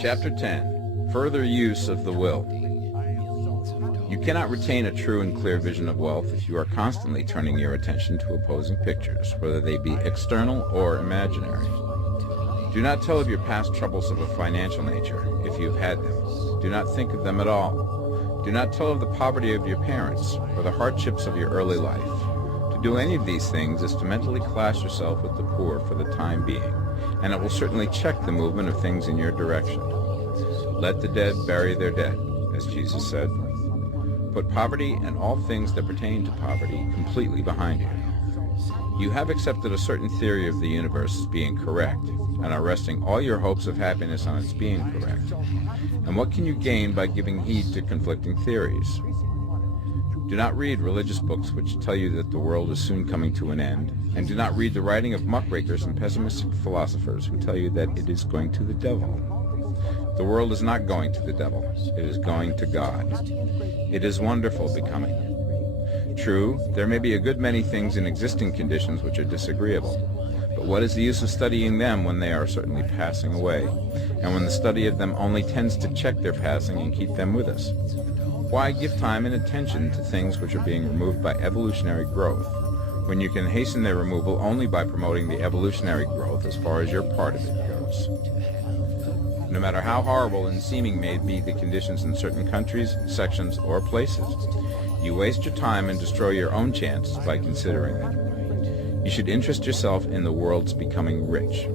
Chapter 10. Further Use of the Will. You cannot retain a true and clear vision of wealth if you are constantly turning your attention to opposing pictures, whether they be external or imaginary. Do not tell of your past troubles of a financial nature, if you have had them. Do not think of them at all. Do not tell of the poverty of your parents, or the hardships of your early life. To do any of these things is to mentally class yourself with the poor for the time being, and it will certainly check the movement of things in your direction. Let the dead bury their dead, as Jesus said. Put poverty and all things that pertain to poverty completely behind you. You have accepted a certain theory of the universe as being correct, and are resting all your hopes of happiness on its being correct. And what can you gain by giving heed to conflicting theories? Do not read religious books which tell you that the world is soon coming to an end, and do not read the writing of muckrakers and pessimistic philosophers who tell you that it is going to the devil. The world is not going to the devil, it is going to God. It is wonderful becoming. True, there may be a good many things in existing conditions which are disagreeable, but what is the use of studying them when they are certainly passing away, and when the study of them only tends to check their passing and keep them with us? Why give time and attention to things which are being removed by evolutionary growth, when you can hasten their removal only by promoting the evolutionary growth as far as your part of it goes? No matter how horrible and seeming may be the conditions in certain countries, sections, or places, you waste your time and destroy your own chances by considering them. You should interest yourself in the world's becoming rich.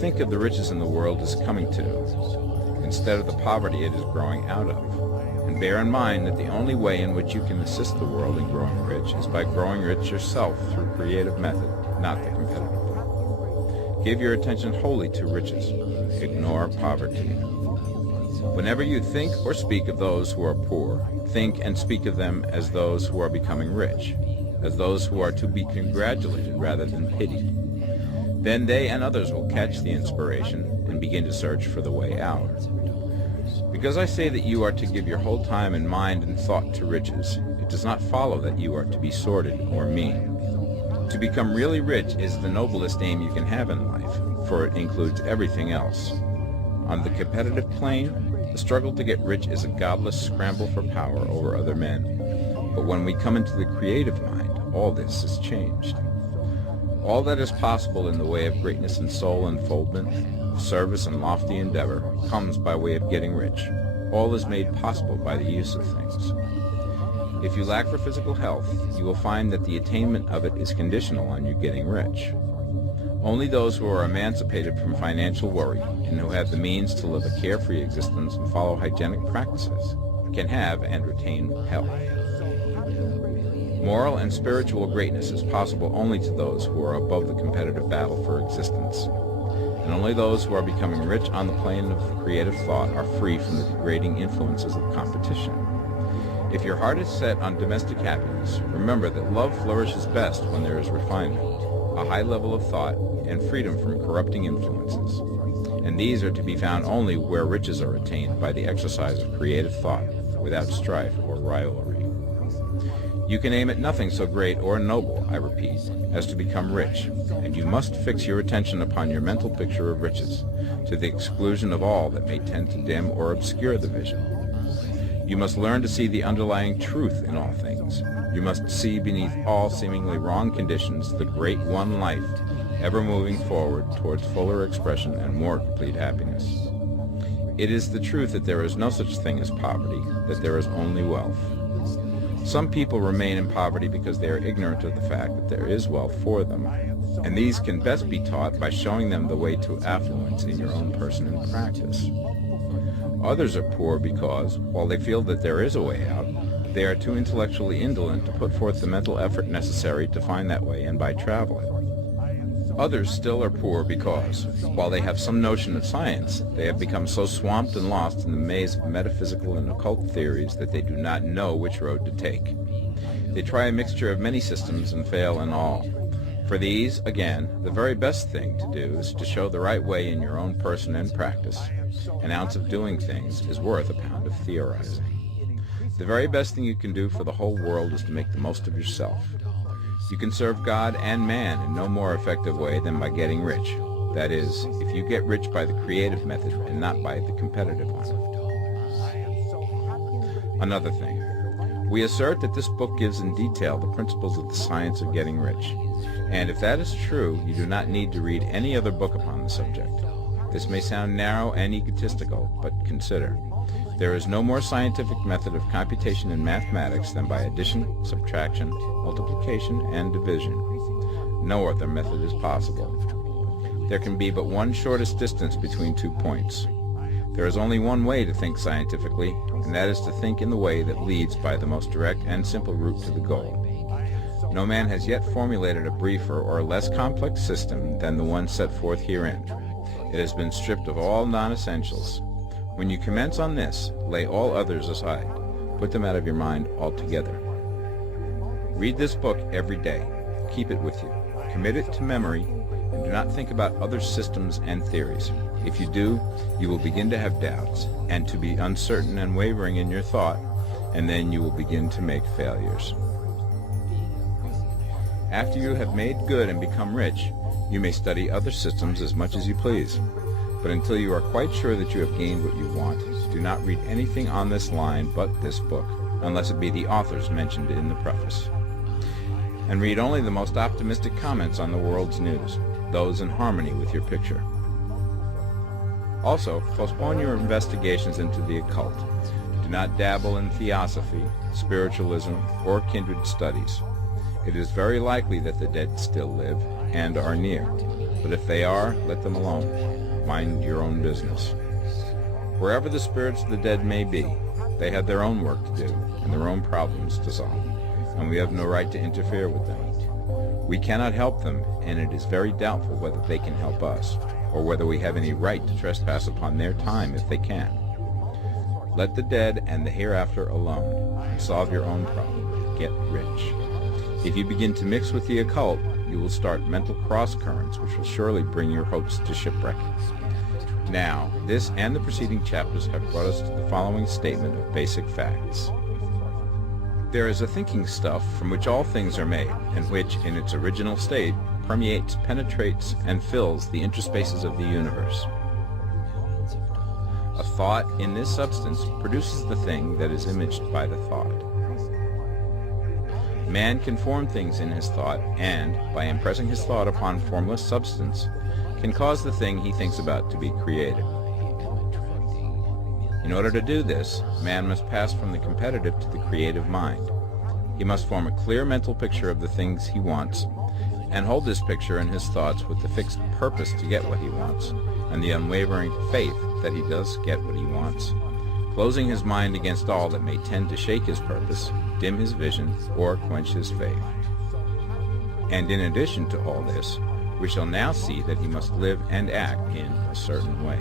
Think of the riches in the world as coming to, instead of the poverty it is growing out of. And bear in mind that the only way in which you can assist the world in growing rich is by growing rich yourself through creative method, not the competitive one. Give your attention wholly to riches. Ignore poverty. Whenever you think or speak of those who are poor, think and speak of them as those who are becoming rich, as those who are to be congratulated rather than pitied. Then they and others will catch the inspiration and begin to search for the way out. Because I say that you are to give your whole time and mind and thought to riches, it does not follow that you are to be sordid or mean. To become really rich is the noblest aim you can have in life, for it includes everything else. On the competitive plane, the struggle to get rich is a godless scramble for power over other men. But when we come into the creative mind, all this is changed. All that is possible in the way of greatness and soul unfoldment, of service and lofty endeavor, comes by way of getting rich. All is made possible by the use of things. If you lack for physical health, you will find that the attainment of it is conditional on you getting rich. Only those who are emancipated from financial worry and who have the means to live a carefree existence and follow hygienic practices can have and retain health. Moral and spiritual greatness is possible only to those who are above the competitive battle for existence, and only those who are becoming rich on the plane of creative thought are free from the degrading influences of competition. If your heart is set on domestic happiness, remember that love flourishes best when there is refinement, a high level of thought, and freedom from corrupting influences. And these are to be found only where riches are attained by the exercise of creative thought, without strife or rivalry. You can aim at nothing so great or noble, I repeat, as to become rich, and you must fix your attention upon your mental picture of riches, to the exclusion of all that may tend to dim or obscure the vision. You must learn to see the underlying truth in all things. You must see beneath all seemingly wrong conditions the great one life, ever moving forward towards fuller expression and more complete happiness. It is the truth that there is no such thing as poverty, that there is only wealth. Some people remain in poverty because they are ignorant of the fact that there is wealth for them, and these can best be taught by showing them the way to affluence in your own person and practice. Others are poor because, while they feel that there is a way out, they are too intellectually indolent to put forth the mental effort necessary to find that way and by traveling. Others still are poor because, while they have some notion of science, they have become so swamped and lost in the maze of metaphysical and occult theories that they do not know which road to take. They try a mixture of many systems and fail in all. For these, again, the very best thing to do is to show the right way in your own person and practice. An ounce of doing things is worth a pound of theorizing. The very best thing you can do for the whole world is to make the most of yourself. You can serve God and man in no more effective way than by getting rich. That is, if you get rich by the creative method and not by the competitive one. Another thing. We assert that this book gives in detail the principles of the science of getting rich. And if that is true, you do not need to read any other book upon the subject. This may sound narrow and egotistical, but consider. There is no more scientific method of computation in mathematics than by addition, subtraction, multiplication, and division. No other method is possible. There can be but one shortest distance between 2 points. There is only one way to think scientifically, and that is to think in the way that leads by the most direct and simple route to the goal. No man has yet formulated a briefer or less complex system than the one set forth herein. It has been stripped of all non-essentials. When you commence on this, lay all others aside. Put them out of your mind altogether. Read this book every day. Keep it with you. Commit it to memory, and do not think about other systems and theories. If you do, you will begin to have doubts, and to be uncertain and wavering in your thought, and then you will begin to make failures. After you have made good and become rich, you may study other systems as much as you please. But until you are quite sure that you have gained what you want, do not read anything on this line but this book, unless it be the authors mentioned in the preface. And read only the most optimistic comments on the world's news, those in harmony with your picture. Also, postpone your investigations into the occult. Do not dabble in theosophy, spiritualism, or kindred studies. It is very likely that the dead still live and are near, but if they are, let them alone. Mind your own business. Wherever the spirits of the dead may be, they have their own work to do and their own problems to solve, and we have no right to interfere with them. We cannot help them, and it is very doubtful whether they can help us, or whether we have any right to trespass upon their time if they can. Let the dead and the hereafter alone, and solve your own problem. Get rich. If you begin to mix with the occult, you will start mental cross-currents which will surely bring your hopes to shipwreck. Now, this and the preceding chapters have brought us to the following statement of basic facts. There is a thinking stuff from which all things are made, and which, in its original state, permeates, penetrates, and fills the interspaces of the universe. A thought in this substance produces the thing that is imaged by the thought. Man can form things in his thought, and, by impressing his thought upon formless substance, can cause the thing he thinks about to be created. In order to do this, man must pass from the competitive to the creative mind. He must form a clear mental picture of the things he wants, and hold this picture in his thoughts with the fixed purpose to get what he wants, and the unwavering faith that he does get what he wants, closing his mind against all that may tend to shake his purpose, dim his vision, or quench his faith. And in addition to all this, we shall now see that he must live and act in a certain way.